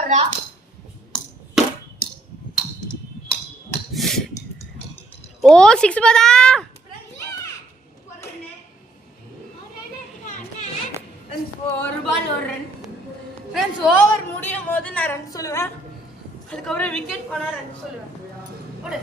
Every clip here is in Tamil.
போடுறா. ஓ 6 பாதா. ஒரு பால் ஒரு ரன். ஃப்ரெண்ட்ஸ் ஓவர் முடியும் போது நான் ரன் சொல்லுவேன். அதுக்கப்புறம் விக்கெட் போனா ரன் சொல்லுவேன். போடு.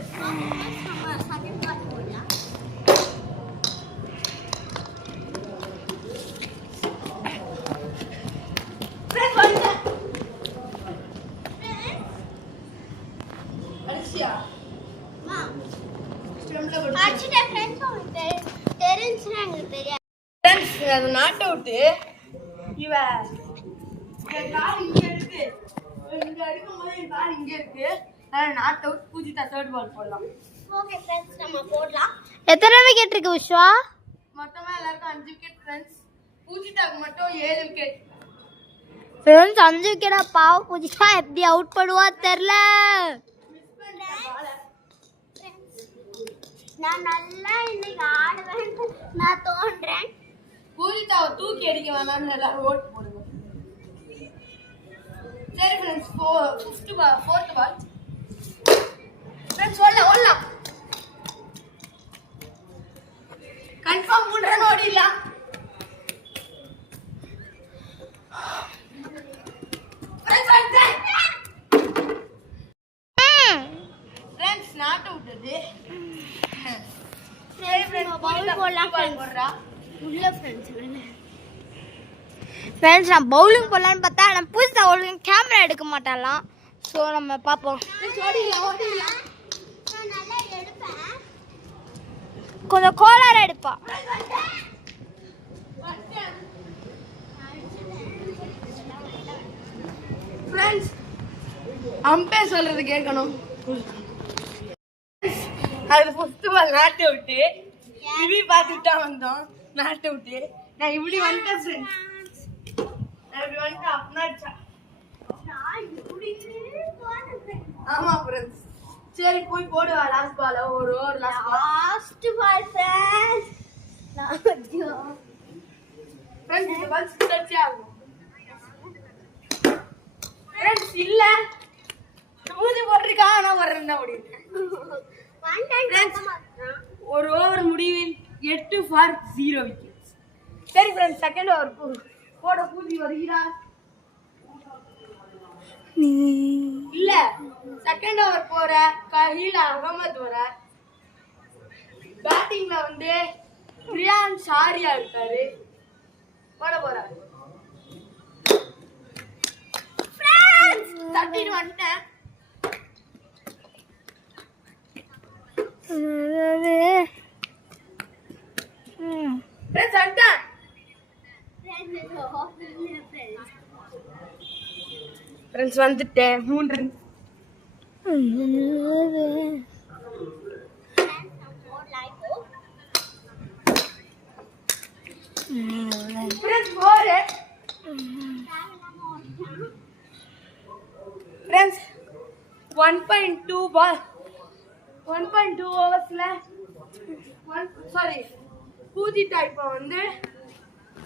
Not out. இவ கால் இங்க இருக்கு. இங்க அடிக்கும்போது என் கால் இங்க இருக்கு. நான் not out. Pujitha third ball போடலாம். ஓகே ஃப்ரெண்ட்ஸ் நம்ம போடலாம். எத்தனை விக்கெட் இருக்கு விஸ்வா? மொத்தமா எல்லாருக்கும் 5 விக்கெட் ஃப்ரெண்ட்ஸ். பூஜிதாக்கு மட்டும் 7 விக்கெட். ஃப்ரெண்ட்ஸ் 5 விக்கெட்டா? பாவம் பூஜிதா எப்படி அவுட் பண்ணுவா தெரியல. நான் நல்லா இன்னைக்கு ஆடுவேன் நான் தோன்றேன். பூஜிதாவை தூக்கி அடிக்க வேணாம்னு எல்லாரும் ஓட்டு போடுங்க. சரி ஃப்ரெண்ட்ஸ் 4th பால். ஃப்ரெண்ட்ஸ் ஓடலாம். கன்ஃபார்ம் 3 ரன் ஓடிடலாம். ஃப்ரெண்ட்ஸ் நாட் அவுட் அது. சரி ஃப்ரெண்ட்ஸ் பவுல் போடலாம். போடுறா உள்ள ஃப்ரெண்ட்ஸ். ஃப்ரெண்ட்ஸ் நான் பவுலிங் போடலான்னு பார்த்தா நான் பூஜிதா பவுலிங் கேமரா எடுக்க மாட்டாலாம். ஸோ நம்ம பார்ப்போம். கொஞ்சம் கோளாறு எடுப்பா. ஃப்ரெண்ட்ஸ் அம்பையர் சொல்றது கேட்கணும். அது ஃபர்ஸ்ட் பால் நாட் அவுட். இவி பார்த்துட்டா வந்தோம் நாட் அவுட். நான் இப்படி வந்துட்டேன் ஃப்ரெண்ட்ஸ். நான் இப்படி வந்துட்டேன் அப்படின்னா ஆமா ஃப்ரெண்ட்ஸ். சரி போய் போடுவா லாஸ்ட் பால். ஒரு over last ball friends. Friends இந்த பால் சிக்ஸ் ஆகும். ஃப்ரெண்ட்ஸ் இல்ல பூஜை போட்டிருக்கா. ஆனா ஒரு ரன் தான் ஓடிட்டேன். ஒரு ஓவர் முடிவில் 8 ஃபார் 0 விக்கெட்ஸ். சரி ஃப்ரெண்ட்ஸ் செகண்ட் ஓவர் போட பூஜி வருகிறார். இல்ல செகண்ட் ஓவர் போற கஹீல் அகமது வர. பேட்டிங்ல வந்து பிரியான் ஷாரியா இருக்காரு. போட போறாரு. தட்டிட்டு வந்துட்டேன். ஃப்ரெண்ட்ஸ் வந்துட்டேன் 3 ரன். ஃப்ரெண்ட்ஸ் 4 ஃப்ரெண்ட்ஸ் 1.2 பால் 1.2 ஓவர்ஸ்ல பூஜிதா இப்போ வந்து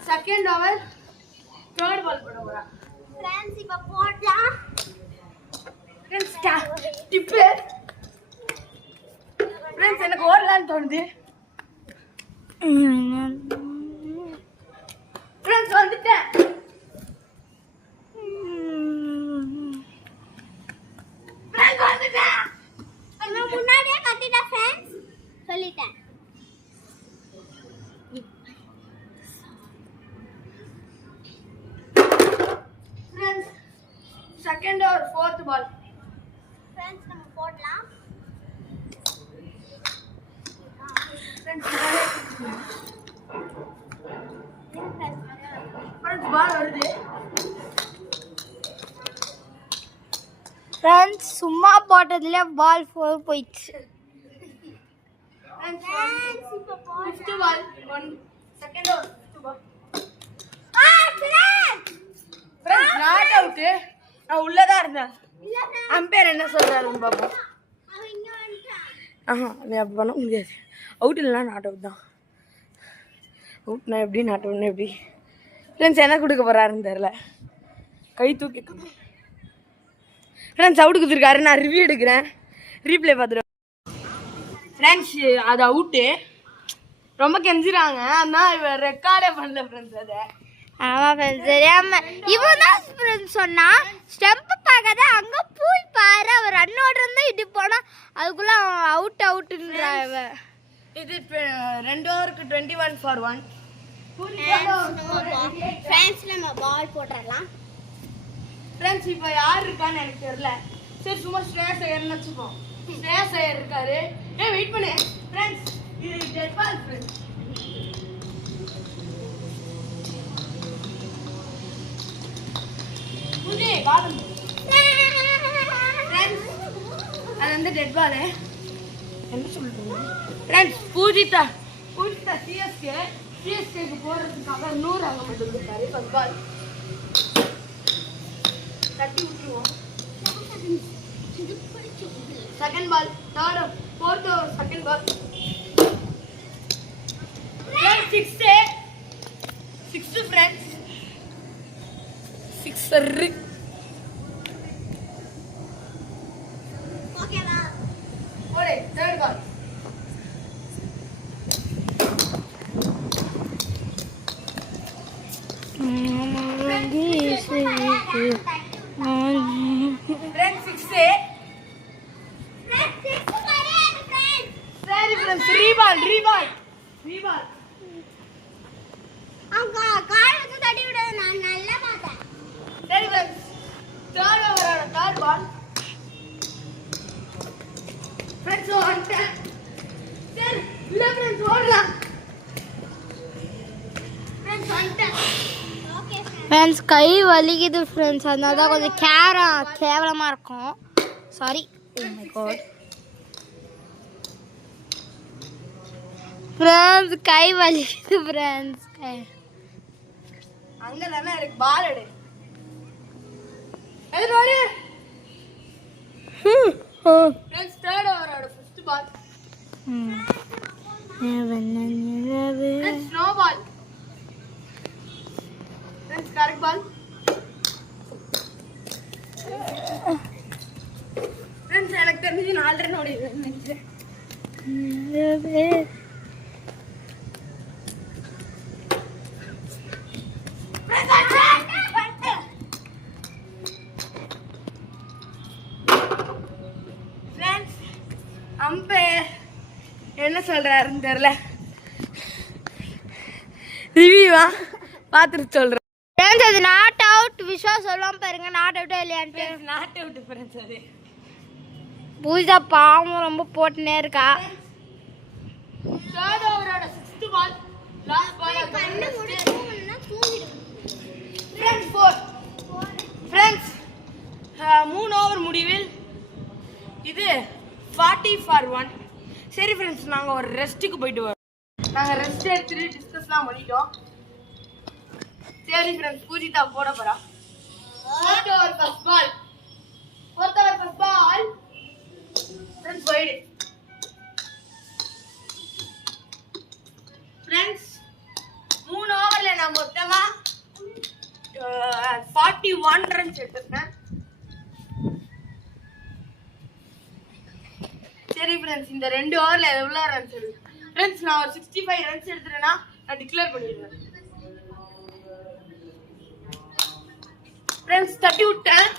செகண்ட் ஓவர் தேர்ட் பால் போட போறா. ஃப்ரெண்ட்ஸ் இப்ப போடலாம். Friends tip. ஃப்ரெண்ட்ஸ் எனக்கு ஓடலாம்னு தோணுது. ஃப்ரெண்ட்ஸ் வந்துட்டேன். ஃப்ரெண்ட்ஸ் வந்துட்டேன். நான் முன்னாடியே கட்டிட்டேன் ஃப்ரெண்ட்ஸ் சொல்லிட்டேன். Friends second over 4th ball. Friends நம்ம போடலாம். ஃப்ரெண்ட்ஸ் பால் வருது. ஃப்ரெண்ட்ஸ் சும்மா போட்டதுல பால் 4 போயிடுச்சு. Fifth ball second over 5th ball. Friends not out. நான் உள்ளதா இருந்தேன். அம்பையர் என்ன சொல்றாருன்னு பாப்போம். நீ அப்படி பண்ண முடியாது. அவுட் இல்லைனா நாட் அவுட் தான். அவுட்னா எப்படி நாட் அவுட்னா எப்படி? ஃப்ரெண்ட்ஸ் என்ன கொடுக்க போறாருன்னு தெரில. கை தூக்கி ஃப்ரெண்ட்ஸ் அவுட் கொடுத்துருக்காரு. நான் ரிவ்யூ எடுக்கிறேன். ரீப்ளே பார்த்துருவேன். ஃப்ரெண்ட்ஸ் அது அவுட்டு. ரொம்ப கெஞ்சிறாங்க. ஆனால் இவன் ரெக்கார்டே பண்ணல ஃப்ரெண்ட்ஸ் அதை. ஆமாம் ஃப்ரெண்ட்ஸ் தெரியாம இவன் தான் ஃப்ரெண்ட்ஸ் சொன்னா ஸ்டெம்பு பார்க்காத அங்கே போய் பாரு அவர் ரன்னோட இருந்தால் இது போனால் அதுக்குள்ளே அவன் அவுட்டுன்றா இவன். இது 2 ஓவருக்கு 21 for 1. ஃப்ரெண்ட்ஸ் நம்ம பால் போட்டுடலாம். ஃப்ரெண்ட்ஸ் இப்போ யார் இருக்கான்னு எனக்கு தெரியல. சரி சும்மா ஸ்ரேயஸ் ஐயர்னு வச்சுப்போம். ஸ்ரேயஸ் ஐயர் இருக்காரு. வெயிட் பண்ணு ஃப்ரெண்ட்ஸ். இது டெட் பால் ஃப்ரெண்ட்ஸ். புஜி பால் ஃப்ரெண்ட்ஸ் அது வந்து டெட் பால். என்ன சொல்றீங்க ஃப்ரெண்ட்ஸ்? பூஜிதா சிஎஸ்கேக்கு போறதுக்காக 100 ஆக மாட்டேங்கிறாரு. ஃபர்ஸ்ட் பால் தட்டி விட்டுருவோம். Second ball, third, fourth over, second ball. 6 friends. 6 ஓகேவா? ஓடே தேர்ட் பால். ஃப்ரெண்ட்ஸ் 6. சரி ஃப்ரெண்ட்ஸ் ரீபால். கால் வச்சு தட்டி விட நான் நல்லா பார்த்தேன். சரி ஃப்ரெண்ட்ஸ் தேர்ட் ஓவரோட தேர்ட் பால். ஃப்ரெண்ட்ஸ் வந்துட்டேன். சரி இல்லை ஃப்ரெண்ட்ஸ் ஓடலாம். ஃப்ரெண்ட்ஸ் வந்துட்டேன். ஃப்ரெண்ட்ஸ் கை வலிக்குது ஃப்ரெண்ட்ஸ், அதனால தான் கொஞ்சம் கேவலமாக இருக்கும். Sorry. Oh my god friends கை வலிக்குது ஃப்ரெண்ட்ஸ். அங்கே தானே எனக்கு பால் எடு. எதிரோடு ஃப்ரெண்ட்ஸ் தேர்ட் ஓவரோட first ball. Snow ball. Friends correct ball. Friends எனக்கு தெரிஞ்சு 4 ரன் ஓடிடுவேன் நினைக்கிறேன். ஃப்ரெண்ட்ஸ் அம்பையர் என்ன சொல்றாருன்னு தெரியல. ரிவ்யூவா பார்த்துட்டு சொல்றேன். ஃப்ரெண்ட்ஸ் அது நாட் அவுட். விஸ்வா சொல்லாம பாருங்க நாட் அவுட்டா இல்லையான்ட்டு. Not out friends. அது பூஜா பாவம் ரொம்ப போட்டுனே இருக்கா. தேர்ட் ஓவரோட 6th ball. Last ball. Friends 4. Friends 3 over முடிவில் இது 40 for 1. சரி ஃப்ரெண்ட்ஸ் நாங்கள் ஒரு ரெஸ்ட்டுக்கு போயிட்டு வரோம். நாங்கள் ரெஸ்ட் எடுத்துட்டு டிஸ்கஸ்லாம் பண்ணிட்டோம். சரி ஃப்ரெண்ட்ஸ் பூஜிதா போட போகிறா. Fourth over first ball. Friends wide. Friends 3 ஓவரில் நான் மொத்தமாக 41 ரன்ஸ் எடுத்துருக்கேன். சரி ஃப்ரெண்ட்ஸ் இந்த 2 ஓவரில் எவ்வளோ ரன்ஸ் எடுத்து ஃப்ரெண்ட்ஸ் நான் ஒரு 65 ரன்ஸ் எடுத்துட்டேன்னா நான் டிக்ளேர் பண்ணிடுவேன். ஃப்ரெண்ட்ஸ் தட்டி விட்டேன்.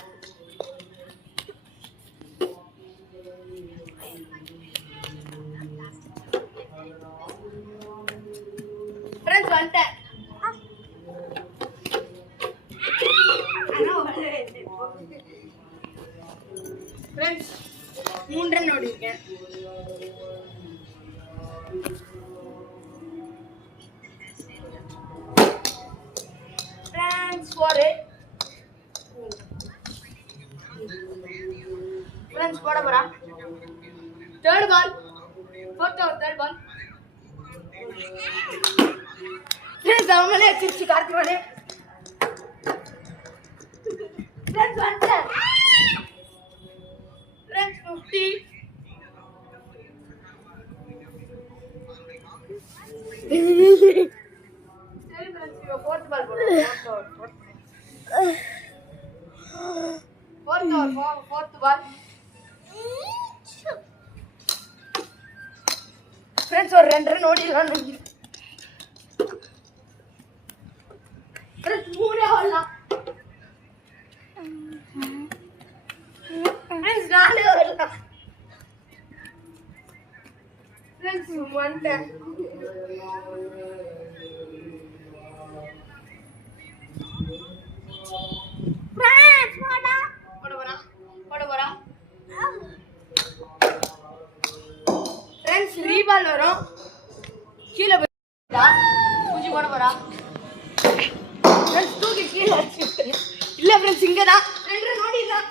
ஃப்ரெண்ட்ஸ் வந்துட்டேன். ஃப்ரெண்ட்ஸ் 3 ரன் ஓடிருக்கேன். ஃப்ரெண்ட்ஸ் 4. ஃப்ரெண்ட்ஸ் போட போறா. Third ball. Fourth over third ball. Friends அவங்களே சிரிச்சு காட்டுவானே. ஃப்ரெண்ட்ஸ் வந்துட்டேன். ஃப்ரெண்ட்ஸ் 50. சரி ஃப்ரெண்ட்ஸ் இப்போ ஃபோர்த் பால் போடுறோம். ஃபோர்த் பால். ஃப்ரெண்ட்ஸ் ஒரு 2 ரன் ஓடிடலாம். ஃப்ரெண்ட்ஸ் 3 ஓடலாம். ஃப்ரெண்ட்ஸ் 4 ஓடலாம். ஃப்ரெண்ட்ஸ் 1 ஃப்ரெண்ட்ஸ் ரீபால் வரும். கீழே பூஜி போட போறா. ஃப்ரெண்ட்ஸ் தூக்கி கீழே வச்சு இல்ல ஃப்ரெண்ட்ஸ் இங்க தான் 2 ரன் ஓடிடலாம்.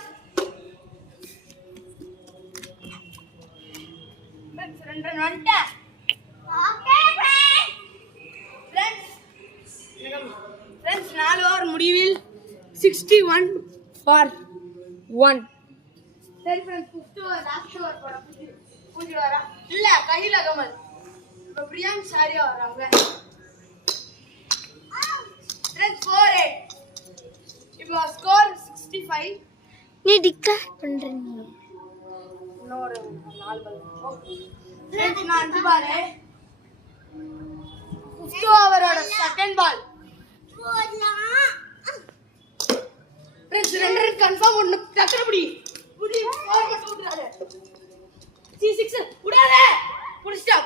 ஃப்ரெண்ட்ஸ் 2 ரன் வந்துட்டேன். Okay friends. ஃப்ரெண்ட்ஸ் 4 ஓவர் முடிவில் 61 for 1. சரி friends 5th over last over போட பூஜி வரா. இல்ல கையில கமல் இப்போ பிரியான் சாரியா வராங்க. ஃப்ரெண்ட்ஸ் 4-8. இப்போ ஸ்கோர் 65. நீ டிக்ளேர் பண்றீங்க. இன்னொரு 4 பால். ஃப்ரெண்ட்ஸ் நான் 5 பால். 5th ஓவரோட second ball. Friends 2 run confirm ஒன்னு டக்கற புடி. புடி ஸ்கோர் மட்டும் விட்டுறாத. 6 விடாத. புடிச்சா.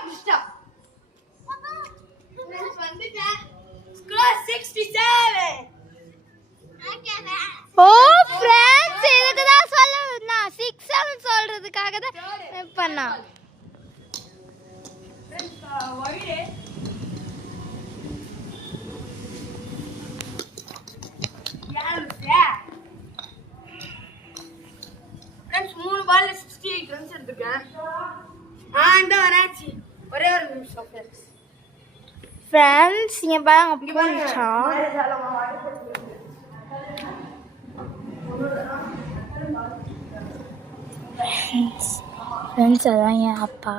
ஃப்ரெண்ட்ஸ் வந்துட்டேன். ஸ்கோர் 67. ஓ ஃப்ரெண்ட்ஸ் இதுக்கு தான் நான் 6 சொல்றதுக்காக தான் பண்ணா. ஃப்ரெண்ட்ஸ் வைடே ஃப்ரெண்ட்ஸ் 3 பால்ல 68 ரன்ஸ் எடுத்துருக்கேன். இந்த வராச்சு ஒரே ஒரு நிமிஷம் ஃப்ரெண்ட்ஸ். ஃப்ரெண்ட்ஸ் இங்க பாருங்க போச்சா. ஃப்ரெண்ட்ஸ் அதான் என் அப்பா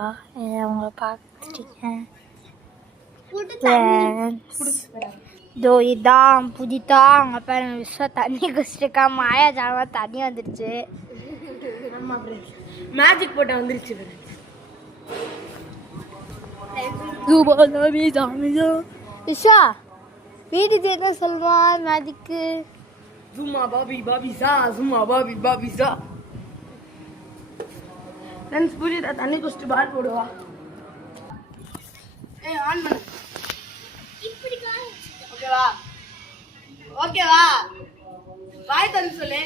அவங்க பார்த்துருக்கேன். இதோ இதான் புதிதா அவங்க பாருங்க விஷயம் தண்ணி குடிச்சிருக்கா. மாயா ஜாமா தண்ணி வந்துடுச்சு. ஆமா ஃப்ரெண்ட்ஸ் மேஜிக் போட்டா வந்துருச்சு ஃப்ரெண்ட்ஸ். இஷா வீட்டுக்கு என்ன சொல்லுவா மேஜிக்கு? ஜும்மா பாபி சா ஜும்மா பாபி சா. ஃப்ரெண்ட்ஸ் புரியுதா தண்ணி குடிச்சிட்டு பால் போடுவா. ஆன் பண்ணு. இப்படி கால் ஓகேவா பாய் தந்து சொல்லு.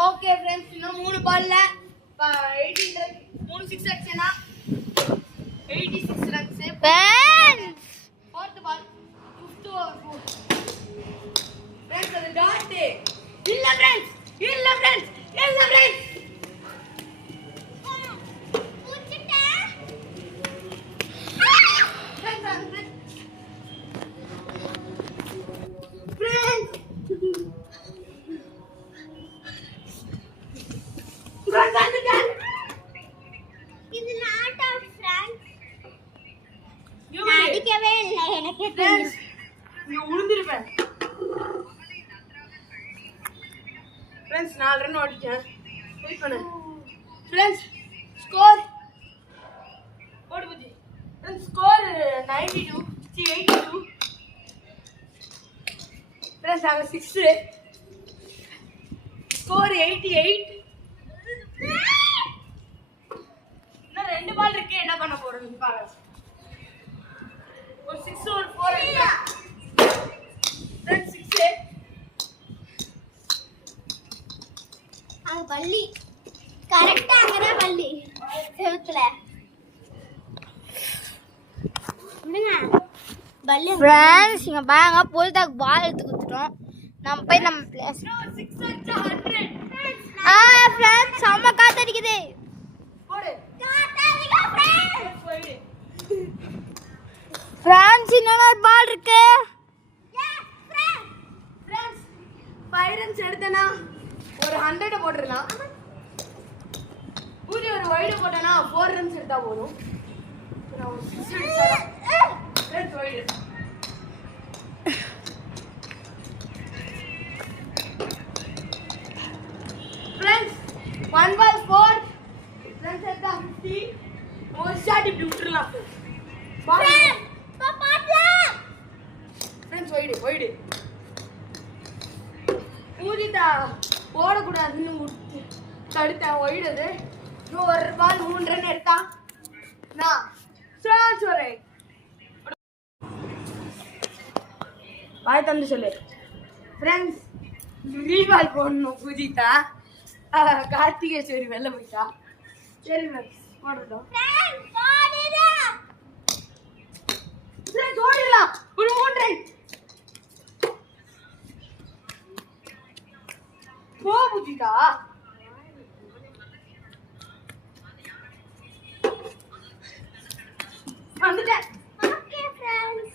ஓகே ஃப்ரெண்ட்ஸ் இன்னும் 3 பால்ல 18 ரன் 3 6 அடிச்சேனா 86 runs. Friends 4th ball 5th over 4. Friends அது டாட் இல்ல ஃப்ரெண்ட்ஸ். அடிக்கவே இல்லை எனக்கே ஃப்ரெண்ட்ஸ் நீங்க உளுந்திருப்பேன். ஃப்ரெண்ட்ஸ் 4 ரன் ஓடிட்டேன். வெயிட் பண்ணு ஃப்ரெண்ட்ஸ். ஸ்கோர் போடு புஜி. Friends score 82. ஃப்ரெண்ட்ஸ் நாங்க 6 ஸ்கோர் 88. இன்னும் 2 பால் இருக்கு. என்ன பண்ண போறோம் பாருங்க. ஒரு 6 ஒரு 4 அடிச்சா ஃப்ரெண்ட்ஸ் 6. அங்க பள்ளி கரெக்டா அங்கதான் பள்ளி செவுத்துல ஃப்ரெண்ட்ஸ் இங்க பாருங்க போல்டாக் பால் எடுத்து கொடுத்துட்டோம். நம்ம போய் நம்ம பிளேஸ் 6 அடிச்சா 100. ஃப்ரெண்ட்ஸ் செம்ம காத்தடிக்குது. போடு காத்தடிக்குது ஃப்ரெண்ட்ஸ். போடு ஃப்ரெண்ட்ஸ் இன்னொரு பால் இருக்கு. ஃப்ரெண்ட்ஸ் 5 ரன்ஸ் எடுத்தேனா ஒரு 100 போட்டுடலாம். பூஜை ஒரு வைடு போட்டேனா 4 ரன்ஸ் எடுத்தா போதும். நான் ஒரு 6 அடிச்சா ஃப்ரெண்ட்ஸ் வைடு. 1 ball 4 friends எடுத்தா 50 ஒரு ஷாட் இப்படி விட்டுறலாம் ஃப்ரெண்ட்ஸ் வைடு ஊதிட்டா போடக்கூடாதுன்னு தடுத்தேன் வைடு அது இன்னும் ஒரு பால் 3 ரன் எடுத்தான் நான் சொல்றேன் பாய் தந்து சொல்லு ஃப்ரெண்ட்ஸ் ரீபால் போடணும் பூஜிதா கார்த்திகேஸ்வரி வெளில போயிட்டா சரி ஃப்ரெண்ட்ஸ் போடட்டும் ஓடிடலாம் ஒரு 3 ரன் போ பூஜிதா வந்துட்டேன் ஓகே फ्रेंड्स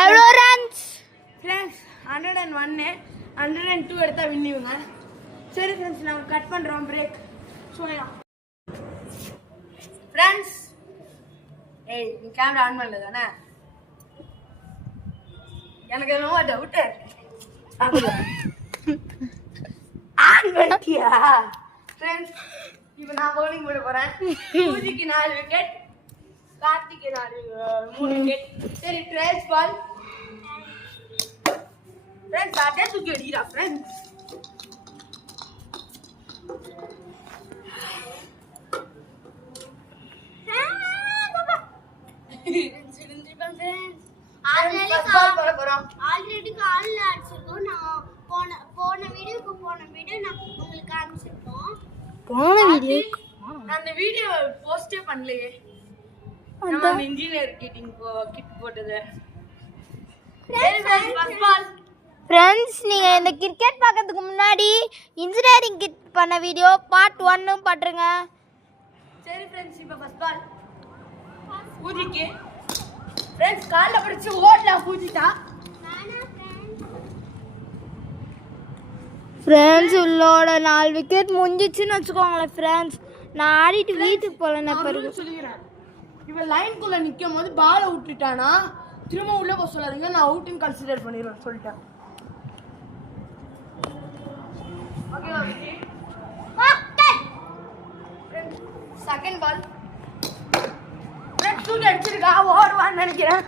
எவ்வளோ ரன்ஸ் ஃப்ரெண்ட்ஸ் 101 102 எடுத்தா வின்னிவுங்க சரி ஃப்ரெண்ட்ஸ் நாங்கள் கட் பண்ணுறோம் பிரேக் சொல்லலாம் ஃப்ரெண்ட்ஸ் ஏய் நீ கேமரா ஆன் பண்ணல தானே எனக்கு என்னவோ டவுட்டு ஆன் பண்ணிட்டியா ஃப்ரெண்ட்ஸ் இப்போ நான் பவுலிங் போட போகிறேன் பூஜிக்கு 4 விக்கெட் கார்த்திக்கு 3 விக்கெட் சரி ட்ரைஸ் பால் ஃப்ரெண்ட்ஸ் அதே தூக்கி அடிக்கிறா ஃப்ரெண்ட்ஸ் ஆல்ரெடி கால்ல அடிச்சிருக்கோம் நான் போன வீடியோ நான் உங்களுக்கு காமிச்சிருக்கோம் அந்த வீடியோ போஸ்டே பண்ணலையே நம்ம இன்ஜினியர் கிட் போட்டது ஃப்ரெண்ட்ஸ் நீங்க இந்த கிரிக்கெட் பார்க்கிறதுக்கு முன்னாடி இன்ஜினியரிங் கிட் பண்ண வீடியோ பார்ட் 1 பாத்துருங்க சரி ஃப்ரெண்ட்ஸ் இப்போ ஃபர்ஸ்ட் பால் பூஜிக்கு ஃப்ரெண்ட்ஸ் கால்ல பிடிச்சு ஓடலாம் பூஜிட்டா ஃப்ரெண்ட்ஸ் உள்ளோட 4 விக்கெட் முடிஞ்சிச்சுன்னு வச்சுக்கோங்களேன் ஃப்ரெண்ட்ஸ் நான் ஆடிட்டு வீட்டுக்கு போகலன்னு பிறகு சொல்லிக்கிறேன் இவன் லைன்குள்ள நிற்கும் போது பாலை விட்டுட்டானா திரும்ப உள்ள போக சொல்லாதீங்க நான் அவுட்டுன்னு கன்சிடர் பண்ணிடுவேன் சொல்லிட்டேன் செகண்ட் பால் தூக்கி அடிச்சிருக்கா ஓடுவான்னு நினைக்கிறேன்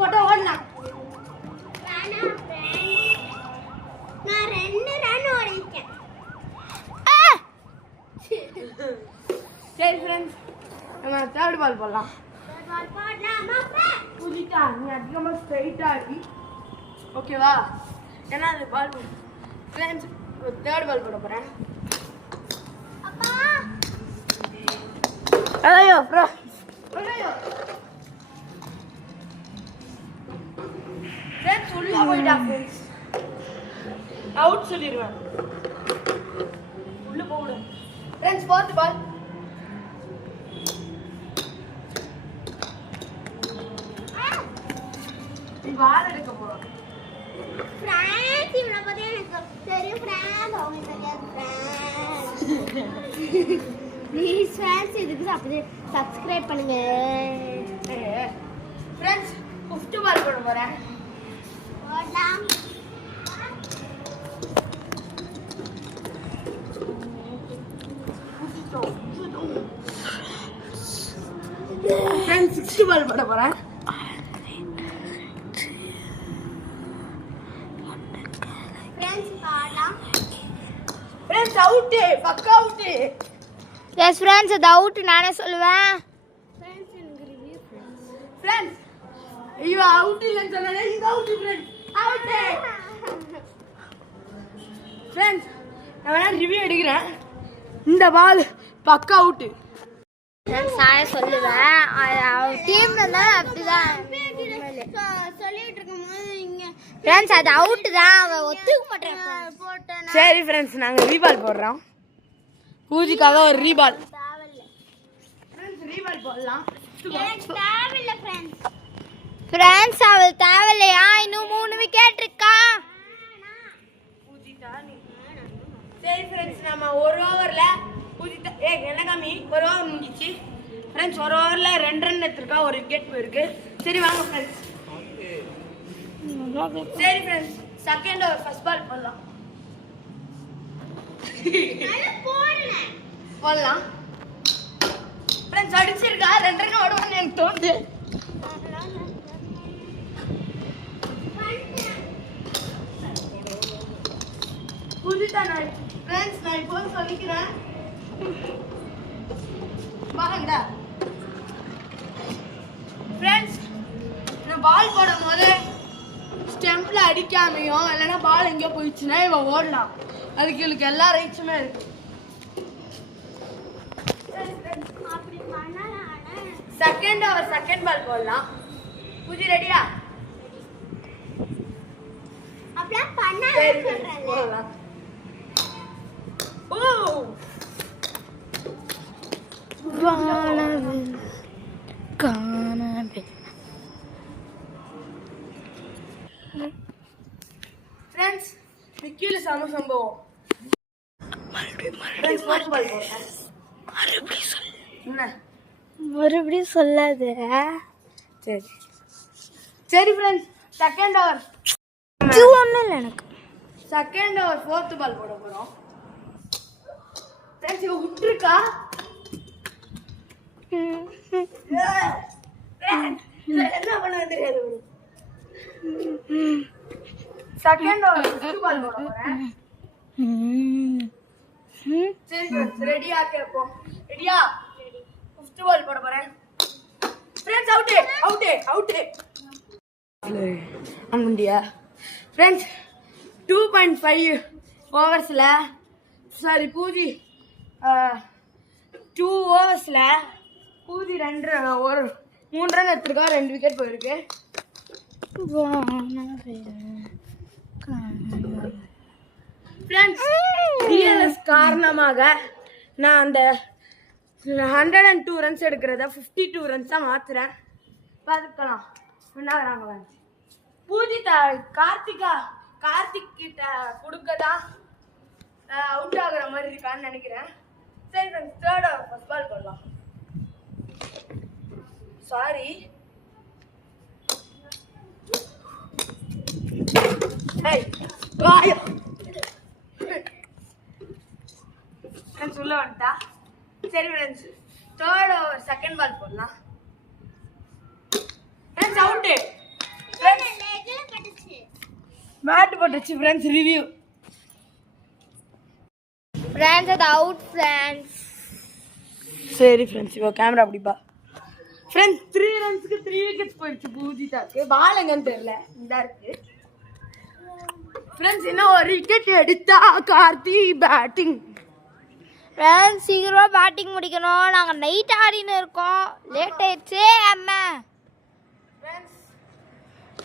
போட்டா ஓடலாம் நான் 2 ரன் ஓடிட்டேன் சரி ஃப்ரெண்ட்ஸ் நம்ம தேர்ட் பால் போடலாம் புரியுதா நீ அதிகமாக ஸ்ட்ரைட்டாக ஆடி ஓகேவா ஏன்னா அது பால் ஃப்ரெண்ட்ஸ் தேர்ட் பால் போட போகிறேன் ஐயோ ப்ரோ ஐயோ ஃப்ரெண்ட்ஸ் உள்ள போயிட்டா ஃப்ரெண்ட்ஸ் அவுட் சொல்லிடுவேன் உள்ள போகணும் ஃப்ரெண்ட்ஸ் ஃபோர்த் பால் பால் எடுக்க போறோம் ஃப்ரெண்ட்ஸ் இவனை பத்தி எனக்கு தெரியும் ஃப்ரெண்ட்ஸ் அவங்க தெரியாது ப்ளீஸ் ஃப்ரெண்ட்ஸ் இதுக்கு அப்படியே சப்ஸ்கிரைப் பண்ணுங்க ஃப்ரெண்ட்ஸ் ஃபிஃப்த் பால் போட போறேன் போடலாம் ஃப்ரெண்ட்ஸ் சிக்ஸ்த் பால் போட போறேன் ஃப்ரெண்ட்ஸ் அவுட் பக்கா அவுட் எஸ் ஃப்ரெண்ட்ஸ் அது அவுட் நானே சொல்லுவேன் ஃப்ரெண்ட்ஸ் எனக்கு ரிவ்யூ ஃப்ரெண்ட்ஸ் ஐயோ அவுட் இல்லன்னு சொன்னானே இது அவுட் ஃப்ரெண்ட்ஸ் அவுட் ஃப்ரெண்ட்ஸ் நான் ரிவ்யூ எடுக்கிறேன் இந்த பால் பக்கா அவுட் ஃப்ரெண்ட்ஸ் நானே சொல்லுவேன் டீம்ல தான் அப்படிதான் சொல்லிட்டு இருக்கும்போது இங்க ஃப்ரெண்ட்ஸ் அது அவுட் தான் அவன் ஒத்துக்க மாட்டேன் போட்டேன் சரி ஃப்ரெண்ட்ஸ் நாங்கள் ரீபால் போடுறோம் பூஜிக்காக ஒரு ரீபால் ஃப்ரெண்ட்ஸ் ரீபால் போடலாம் தேவையில்ல ஃப்ரெண்ட்ஸ் அவள் தேவையில்லையா இன்னும் 3 விக்கெட் இருக்கா சரி ஃப்ரெண்ட்ஸ், நம்ம ஒரு ஓவர்ல என்ன காமி ஒரு ஓவர் முடிஞ்சிச்சு ஃப்ரெண்ட்ஸ். ஒரு ஓவர்ல 2 ரன் எடுத்திருக்கா, ஒரு விக்கெட் போயிருக்கு. சரி வாங்க ஃப்ரெண்ட்ஸ். சரி friends, second over first ball போடலாம். போடலாம் ஃப்ரெண்ட்ஸ். அடிச்சிருக்கா 2 ரன் ஓடுவான்னு எனக்கு தோணுது. புதுதானே ஃப்ரெண்ட்ஸ், நான் இப்போ சொல்லிக்கிறேன் பாருங்கடா ஃப்ரெண்ட்ஸ். நான் பால் போடும் போது ஸ்டெம்ப்ல அடிக்காமையோ இல்லைன்னா பால் எங்கேயோ போயிடுச்சுன்னா இவன் ஓடலாம். அதுக்கு இவளுக்கு எல்லா ரைட்ஸுமே இருக்கு. செகண்ட் ஓவர் செகண்ட் பால் போடலாம். பூஜி ரெடியா? போடலாம். ஃப்ரெண்ட்ஸ், விக்கில சம சம்பவம். மறுபடியும் சொல்லாத. சரி சரி ஃப்ரெண்ட்ஸ், செகண்ட் ஓவர் ஒன்றும் இல்லை எனக்கு. செகண்ட் ஓவர் ஃபோர்த் பால் போட போறோம் ஃப்ரெண்ட்ஸ். இவ விட்டுருக்கா. என்ன பண்ண தெரியாது. செகண்ட் ஓவர் ஃபிஃப்த் பால் போட போறேன். சரி ஃப்ரெண்ட்ஸ், ரெடியா கேப்போம். ரெடியா? ஃபிஃப்த் பால் போட போறேன் ஃப்ரெண்ட்ஸ். அவுட் அங்கண்டியா ஃப்ரெண்ட்ஸ். 2.5 ஓவர்ஸ்ல சாரி பூஜி 2 ஓவர்ஸ்ல பூஜி 3 ரன் எடுத்திருக்கா, 2 விக்கெட் போயிருக்கு. ஃப்ரெண்ட்ஸ், டிஎல்எஸ் காரணமாக நான் அந்த 102 ரன்ஸ் எடுக்கிறத 52 ரன்ஸாக மாற்றுறேன். பார்த்துக்கலாம் என்ன வராங்க. பூஜி கார்த்திக் கிட்ட கொடுக்கதான் அவுட் ஆகுற மாதிரி இருக்கான்னு நினைக்கிறேன். சரி friends, third over first ball போடலாம். சாரி ஃப்ரெண்ட்ஸ், உள்ள வந்துட்டா. சரி friends, third over second ball போடலாம். Friends, out. மேட் போட்டுச்சு ஃப்ரெண்ட்ஸ். ரிவ்யூ ஃப்ரெண்ட்ஸ், அது அவுட் ஃப்ரெண்ட்ஸ். சரி ஃப்ரெண்ட்ஸ், இப்போ கேமரா அப்படிப்பா ஃப்ரெண்ட்ஸ். 3 ரன்ஸ்க்கு 3 விக்கெட்ஸ் போயிடுச்சு பூஜிதாக்கு. பால் எங்கன்னு தெரியல, இந்த இருக்கு ஃப்ரெண்ட்ஸ். இன்னும் ஒரு விக்கெட் எடுத்தா கார்த்தி பேட்டிங். ஃப்ரெண்ட்ஸ், சீக்கிரமாக பேட்டிங் முடிக்கணும். நாங்கள் நைட் ஆடின்னு இருக்கோம், லேட் ஆயிடுச்சு. அம்மா ஃப்ரெண்ட்ஸ்,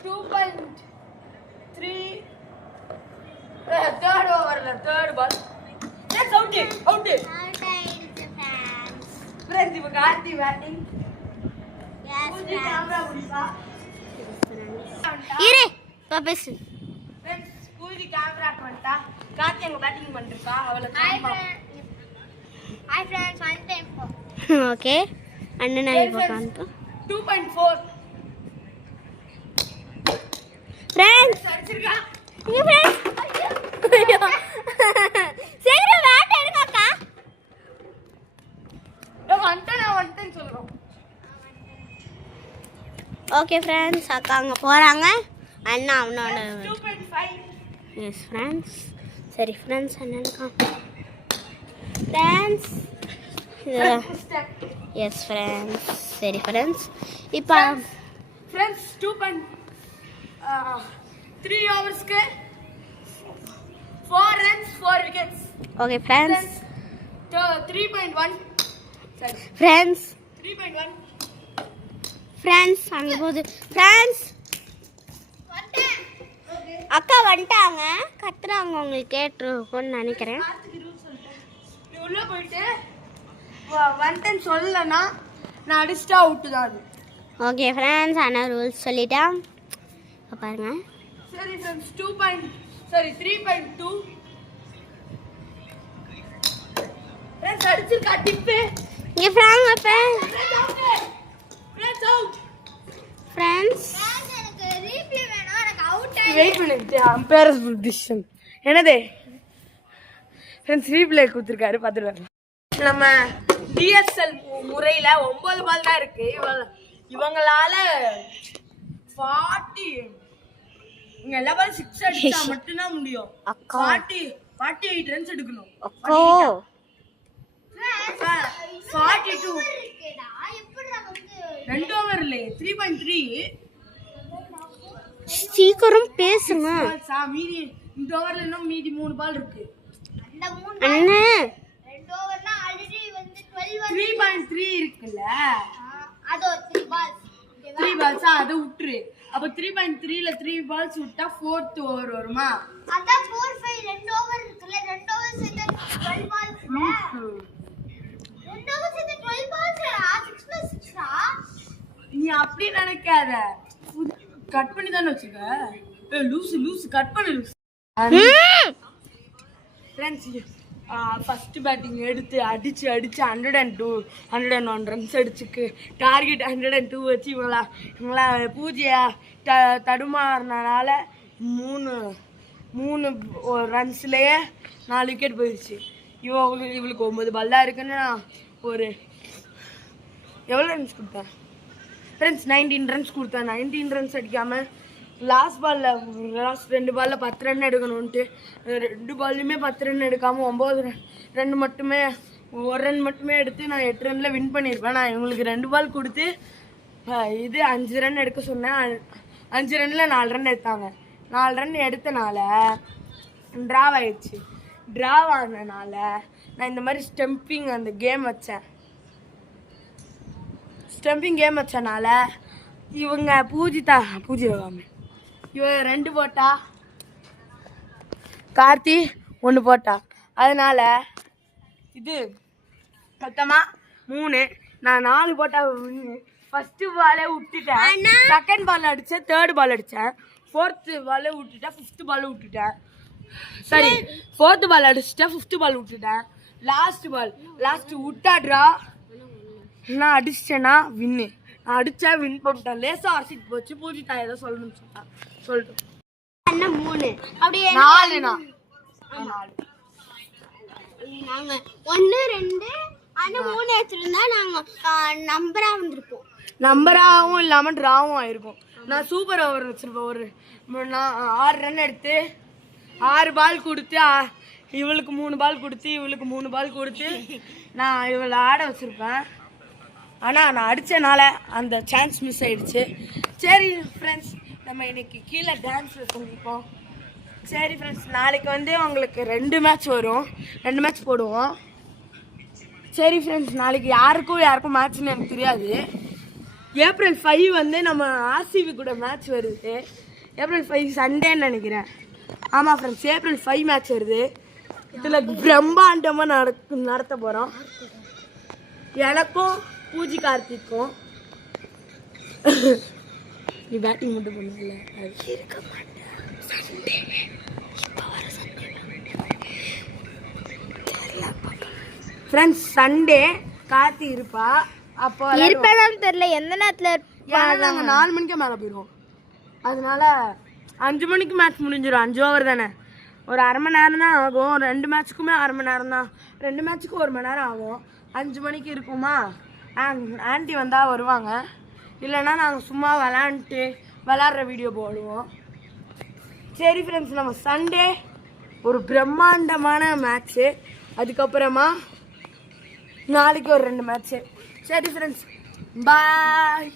2.3 தேர்ட் ஓவரில் third ball. Friends, out friends. இப்போ கார்த்தி பேட்டிங். கேமரா முடிப்பா இரு பேசு. ஃப்ரெண்ட்ஸ், பூஜி கேமரா பண்ணிட்டா. கார்த்தி அங்கே பேட்டிங் பண்ணிருக்கா. அவளை hi friends, one time okay அண்ணன் இப்போ காண்போம். 2.4 ஃப்ரெண்ட்ஸ் அடிச்சிருக்கா. இங்க ஃப்ரெண்ட்ஸ், சீக்கிரம் பேட் எடுங்கக்கா. வந்துட்டேன்னு சொல்றோம். ஓகே ஃப்ரெண்ட்ஸ், அக்கா அங்கே போகிறாங்க. அண்ணா அவனோட 2.5. S friends. சரி ஃப்ரெண்ட்ஸ், அண்ணனுக்கா ஃப்ரெண்ட்ஸ். S friends. சரி ஃப்ரெண்ட்ஸ், இப்போ friends 2.3 ஓவர்ஸ்க்கு 4 runs 4 wickets. Okay friends. 3.1 சரி ஃப்ரெண்ட்ஸ். 3.1 ஃப்ரெண்ட்ஸ், அங்கே போகுது ஃப்ரெண்ட்ஸ். அக்கா வந்துட்டாங்க, கத்துறாங்க, உங்களுக்கு கேட்டுருக்கோன்னு நினைக்கிறேன். நீ உள்ள போயிட்டு வந்துட்டேன்னு சொல்லலைன்னா நான் அடிச்சிட்டா அவுட்டு தான் அது. ஓகே ஃப்ரெண்ட்ஸ், ஆனால் ரூல்ஸ் சொல்லிட்டேன். இப்போ பாருங்க. சரி ஃப்ரெண்ட்ஸ், 3.2 ஃப்ரெண்ட்ஸ் அடிச்சிருக்கா டிப்பு. இங்க ஃப்ராங்க் அப்பன் ஃப்ரெண்ட்ஸ் அவுட். ஃப்ரெண்ட்ஸ் எனக்கு ரீப்ளே வேணும். எனக்கு அவுட் வெயிட் பண்ணுங்க. அம்பையர்ஸ் டிசிஷன் என்னது ஃப்ரெண்ட்ஸ் ரீப்ளே கொடுத்துருக்காரு பார்த்துட்டு நம்ம டிஎஸ்எல் முறையில் 9 பால் தான் இருக்கு. இவங்களால 40 இங்க எல்லா பால் 6 அடிச்சா மட்டும்தான் முடியும். 48 ரன்ஸ் எடுக்கணும். 42 2 ஓவர் இல்ல 3.3. சீக்கிரம் பேசுங்க. மீதி இந்த ஓவர்ல இன்னும் மீதி 3 பால் இருக்கு. அந்த 3 அண்ணே 2 ஓவர்னா ஆல்ரெடி வந்து 12 3.3 இருக்குல்ல. அது 3 பால்ஸ். 3 பால்ஸ் அது விட்டுரு. அப்ப 3.3ல 3 பால்ஸ் விட்டா 4th ஓவர் வருமா? அதான் 4-5 2 ஓவர் இருக்குல்ல. 2 ஓவர் சேர்த்து 12 பால்ஸ். 2 ஓவர் சேர்த்து 12 பால்ஸ் 6+6 நீ அப்படி நினைக்காத. கட் பண்ணி தானே வச்சுக்க. லூஸ் கட் பண்ணு லூஸ். ஃப்ரெண்ட்ஸ் ஃபர்ஸ்ட் பேட்டிங் எடுத்து அடிச்சு 101 ரன்ஸ் அடிச்சுக்கு டார்கெட் 102 வச்சு இவங்களா பூஜையா தடுமாறினால 3 ரன்ஸ்லேயே 4 விக்கெட் போயிடுச்சு. இவளுக்கு 9 பால் தான் இருக்குன்னு ஒரு எவ்வளோ ரன்ஸ் கொடுத்தேன் ஃப்ரெண்ட்ஸ்? 19 ரன்ஸ் கொடுத்தேன். 19 ரன்ஸ் அடிக்காமல் லாஸ்ட் 2 பால்ல 10 ரன் எடுக்கணும்ட்டு 2 பால்லையுமே 10 ரன் எடுக்காமல் 9 ரன் மட்டுமே 1 ரன் மட்டுமே எடுத்து நான் 8 ரனில் வின் பண்ணியிருப்பேன். நான் இவங்களுக்கு 2 பால் கொடுத்து 5 ரன் எடுக்க சொன்னேன். 5 ரனில் 4 ரன் எடுத்தாங்க. 4 ரன் எடுத்தனால ட்ராவ் ஆயிடுச்சு. ட்ராவ் ஆனதுனால நான் இந்த மாதிரி ஸ்டம்பிங் அந்த கேம் வச்சேன். ஸ்டம்பிங் கேம் வச்சனால இவங்க பூஜி வகாமல் இவங்க 2 போட்டா, கார்த்தி 1 போட்டா. அதனால இது மொத்தமாக 3 நான் 4 போட்டா. ஃபர்ஸ்ட் பாலே விட்டுட்டேன். செகண்ட் பால் அடித்தேன். தேர்ட் பால் அடித்தேன். 4th பால் விட்டுட்டேன். 5th பால் விட்டுட்டேன். சரி 4th பால் அடிச்சுட்டேன். 5th பால் விட்டுட்டேன். லாஸ்ட் விட்டா ட்ரா. நான் அடிச்சிட்டேன்னா வின்னு. நான் அடிச்சா வின் பண்ணிட்டேன். லேசாக அரிசிட்டு போச்சு. பூஜிட்டா ஏதோ சொல்லணும்னு சொன்னான். சொல்லிட்டு 3 அப்படியே 4 நாங்க 1 2 ஆனா 3 எடுத்துருந்தா நாங்க நம்பரா வந்திருப்போம். நம்பராகவும் இல்லாமல் ட்ராவும் ஆயிருக்கும். நான் சூப்பர் ஓவர் வச்சிருப்பேன். நான் 6 ரன் எடுத்து 6 பால் கொடுத்து இவளுக்கு 3 பால் கொடுத்து இவளுக்கு 3 பால் கொடுத்து நான் இவளை ஆட வச்சுருப்பேன். ஆனால் நான் அடித்தனால அந்த சான்ஸ் மிஸ் ஆயிடுச்சு. சரி ஃப்ரெண்ட்ஸ் நம்ம இன்னைக்கு கீழே டான்ஸில் சந்திப்போம். சரி ஃப்ரெண்ட்ஸ் நாளைக்கு வந்து உங்களுக்கு 2 மேட்ச் வரும். 2 மேட்ச் போடுவோம். சரி ஃப்ரெண்ட்ஸ் நாளைக்கு யாருக்கும் மேட்ச்னு எனக்கு தெரியாது. ஏப்ரல் 5 வந்து நம்ம ஆர்சிபி கூட மேட்ச் வருது. ஏப்ரல் 5 சண்டேன்னு நினைக்கிறேன். ஆமாம் ஃப்ரெண்ட்ஸ் ஏப்ரல் 5 மேட்ச் வருது. இதில் பிரம்மாண்டமாக நடத்த போகிறோம். எனக்கும் பூஜி கார்த்திக்கும் நீ பேட்டிங் மட்டும் பண்ணல இருக்க மாட்டேன். சண்டே ஃப்ரெண்ட்ஸ் சண்டே கார்த்தி இருப்பா. அப்போ இருப்பேன்னு தெரியல எந்த நேரத்தில். நாங்கள் 4 மணிக்கே மேலே போயிடுவோம். அதனால 5 மணிக்கு மேட்ச் முடிஞ்சிடும். 5 ஓவர் தானே. ஒரு அரை மணி நேரம் தான் ஆகும். 2 மேட்ச்சுக்குமே அரை மணி நேரம் தான். 2 மேட்ச்சுக்கு 1 மணி நேரம் ஆகும். 5 மணிக்கு இருக்குமா? ஆண்டி வந்தால் வருவாங்க. இல்லைன்னா நாங்கள் சும்மா விளாட்ற வீடியோ போடுவோம். சரி ஃப்ரெண்ட்ஸ் நம்ம சண்டே ஒரு பிரம்மாண்டமான மேட்ச்சு. அதுக்கப்புறமா நாளைக்கு ஒரு 2 மேட்ச்சு. சரி ஃப்ரெண்ட்ஸ் பாய்.